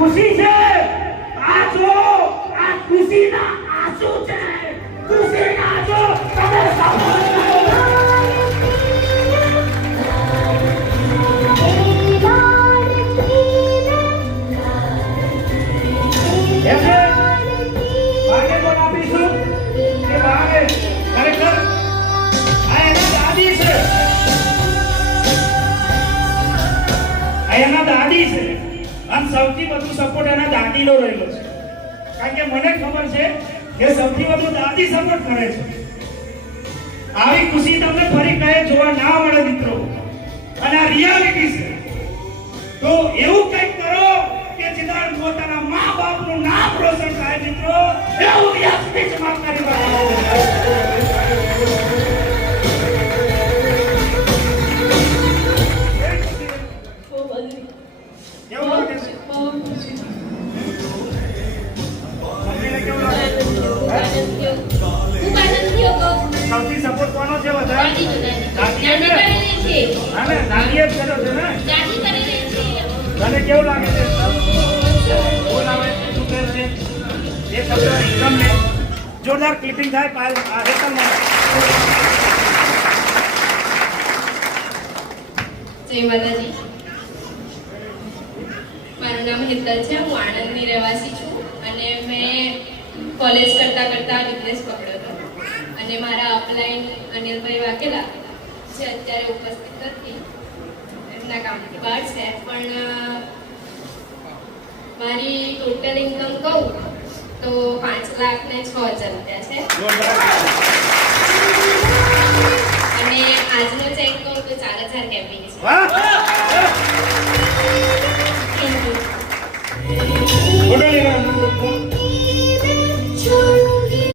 ખુશી છે, આ જો આ ખુશીના આંસુ છે, ખુશીના આંસુ તમે સાંભળો. એના દાદી છે અને સૌથી વધુ સપોર્ટ એના દાદીનો રહેલો છે, કારણ કે મને ખબર છે કે સૌથી વધુ દાદી સપોર્ટ કરે છે. આવી ખુશી તમને ફરી કહે જોવા ના મળે મિત્રો, અને આ રિયાલિટી છે. તો એવું કંઈક કરો કે જેના પોતાના મા બાપનું નામ રોશન થાય મિત્રો. એવું યશની જવાબદારી સૌથી સપોર્ટ કોનો છે વધારે? દાદીએ ને? હા ને, દાદીએ જ કર્યો છે ને? તને કેવું લાગે છે? બોલ આવે શું કહે છે? એ શબ્દ એકદમ ને જોરદાર ક્લિપિંગ થાય પાલ આ હેતલમાં. જય માતાજી. મારું નામ હેતલ છે, હું આણંદની રહેવાસી છું અને મેં કોલેજ કરતા બિઝનેસ પકડ્યો હતો અને મારા અપલાઈન અનિલભાઈ વાઘેલા જે અત્યારે ઉપસ્થિત નથી, એમના કામથી બહાર છે, પણ મારી ટોટલ ઇન્કમ કહું તો 5,06,000 રૂપિયા છે અને આજનો ચેક કહું તો 4,000 કેબિન છે.